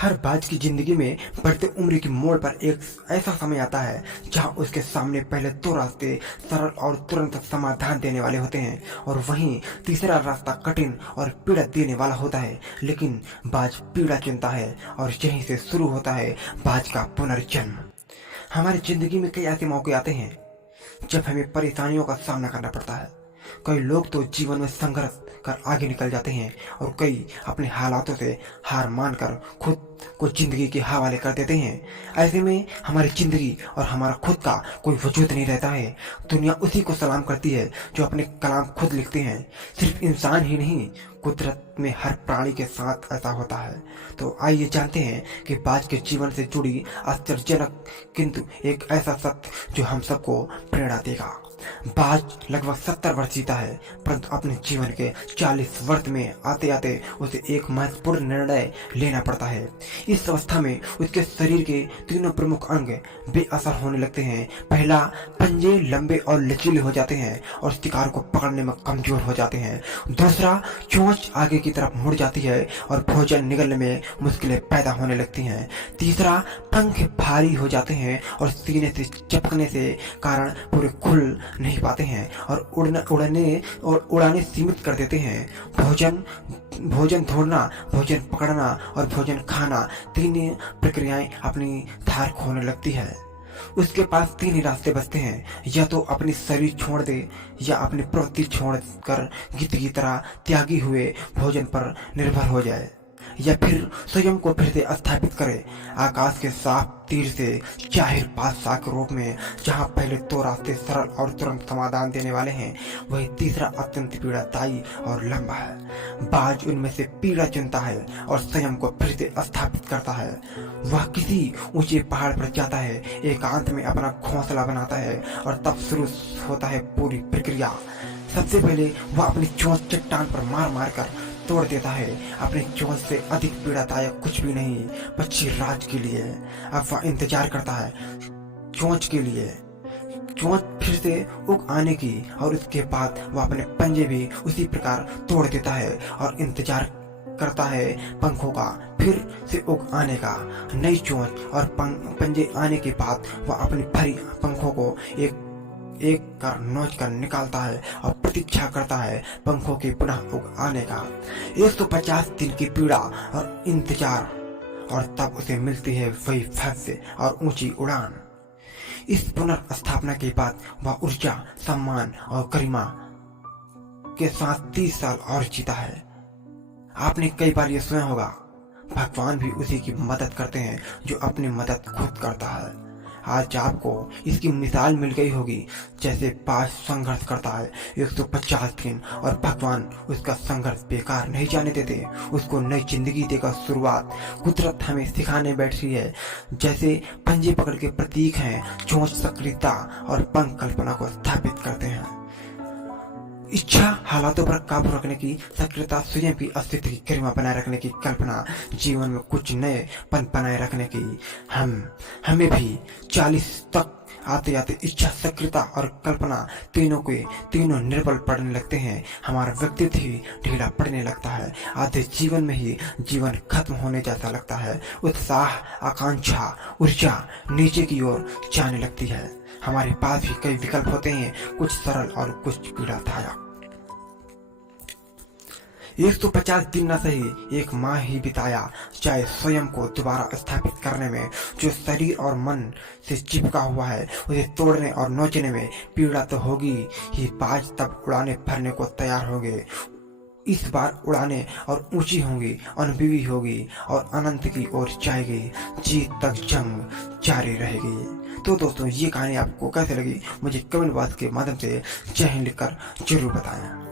हर बाज की जिंदगी में बढ़ते उम्र की मोड़ पर एक ऐसा समय आता है जहां उसके सामने पहले दो रास्ते सरल और तुरंत समाधान देने वाले होते हैं और वहीं तीसरा रास्ता कठिन और पीड़ा देने वाला होता है। लेकिन बाज पीड़ा चुनता है और यहीं से शुरू होता है बाज का पुनर्जन्म। हमारी जिंदगी में कई ऐसे मौके आते हैं जब हमें परेशानियों का सामना करना पड़ता है। कई लोग तो जीवन में संघर्ष कर आगे निकल जाते हैं और कई अपने हालातों से हार मानकर खुद को जिंदगी के हवाले कर देते हैं। ऐसे में हमारी जिंदगी और हमारा खुद का कोई वजूद नहीं रहता है। दुनिया उसी को सलाम करती है जो अपने कलाम खुद लिखते हैं। सिर्फ इंसान ही नहीं, कुदरत में हर प्राणी के साथ ऐसा होता है। तो आइए जानते हैं कि बाज के जीवन से जुड़ी आश्चर्यजनक किंतु एक ऐसा सत्य जो हम सबको प्रेरणा देगा। बाज लगभग 70 वर्ष जीता है, परंतु अपने जीवन के 40 वर्ष में आते आते उसे एक महत्वपूर्ण निर्णय लेना पड़ता है। इस अवस्था में उसके शरीर के तीनों प्रमुख अंग बेअसर होने लगते हैं। पहला, पंजे लंबे और लचीले हो जाते हैं और शिकार को पकड़ने में कमजोर हो जाते हैं। दूसरा, चोंच आगे की तरफ मुड़ जाती है और भोजन निगलने में मुश्किलें पैदा होने लगती हैं। तीसरा, पंख भारी हो जाते हैं और सीने से चिपकने से कारण पूरे खुल नहीं पाते हैं और उड़ाने सीमित कर देते हैं। भोजन ढूंढना, भोजन पकड़ना और भोजन खाना, तीन प्रक्रियाएं अपनी धार खोने लगती है। उसके पास तीन ही रास्ते बचते हैं, या तो अपनी शरीर छोड़ दे या अपनी प्रवृत्ति छोड़कर गीत की तरह त्यागी हुए भोजन पर निर्भर हो जाए, या फिर स्वयं को फिर से स्थापित करे आकाश के साफ तीर से जाहिर बादशाह के रूप में। जहां पहले दो रास्ते सरल और तुरंत समाधान देने वाले हैं, वही तीसरा अत्यंत पीड़ादायी और लंबा है। बाज उनमें से पीड़ा चुनता है और स्वयं को फिर से स्थापित करता है। वह किसी ऊंचे पहाड़ पर जाता है, एकांत में अपना घोंसला बनाता है और तब शुरू होता है पूरी प्रक्रिया। सबसे पहले वह अपनी चोंच चट्टान पर मार मार कर तोड़ देता है। अपने चोंच से अधिक पीड़ादायक कुछ भी नहीं पक्षी राज के लिए। अब वह इंतजार करता है चोंच के लिए, चोंच फिर से उग आने की, और उसके बाद वह अपने पंजे भी उसी प्रकार तोड़ देता है और इंतजार करता है पंखों का फिर से उग आने का। नई चोंच और पंजे आने के बाद वह अपनी भरी पंखों को एक कर नोच कर निकालता है और प्रतीक्षा करता है पंखों के पुनः उग आने का। 150 दिन की पीड़ा और इंतजार, और तब उसे मिलती है वही भव्य और ऊंची उड़ान। इस पुनर्स्थापना के बाद वह ऊर्जा, सम्मान और गरिमा के साथ 30 साल और जीता है। आपने कई बार ये सुना होगा, भगवान भी उसी की मदद करते हैं जो अपनी मदद खुद करता है। आज आपको इसकी मिसाल मिल गई होगी। जैसे बाज संघर्ष करता है 150 दिन और भगवान उसका संघर्ष बेकार नहीं जाने देते, उसको नई जिंदगी देकर शुरुआत कुदरत हमें सिखाने बैठी है। जैसे पंजे पकड़ के प्रतीक हैं, चोंच सक्रियता और पंख कल्पना को स्थापित करते हैं। इच्छा हालातों पर काबू रखने की, सक्रियता स्वयं की अस्तित्व की गरिमा बनाए रखने की, कल्पना जीवन में कुछ नए पन बनाए रखने की। हमें भी 40 तक आते आते इच्छा, सक्रियता और कल्पना तीनों निर्बल पड़ने लगते हैं। हमारा व्यक्तित्व ही ढीला पड़ने लगता है। आधे जीवन में ही जीवन खत्म होने जैसा लगता है। उत्साह, आकांक्षा, ऊर्जा नीचे की ओर जाने लगती है। हमारे पास भी कई विकल्प होते हैं, कुछ सरल और कुछ पीड़ादायक। 150 दिन न सही, एक माह ही बिताया चाहे स्वयं को दोबारा स्थापित करने में। जो शरीर और मन से चिपका हुआ है उसे तोड़ने और नोचने में पीड़ा तो होगी ही। बाज तब उड़ाने भरने को तैयार होंगे। इस बार उड़ाने और ऊंची होंगी, अनुभवी होगी और अनंत की ओर जाएगी। जीत तक जंग जारी रहेगी। तो दोस्तों, ये कहानी आपको कैसे लगी मुझे कमेंट बॉक्स के माध्यम से जय हिंद लिखकर जरूर बताएं।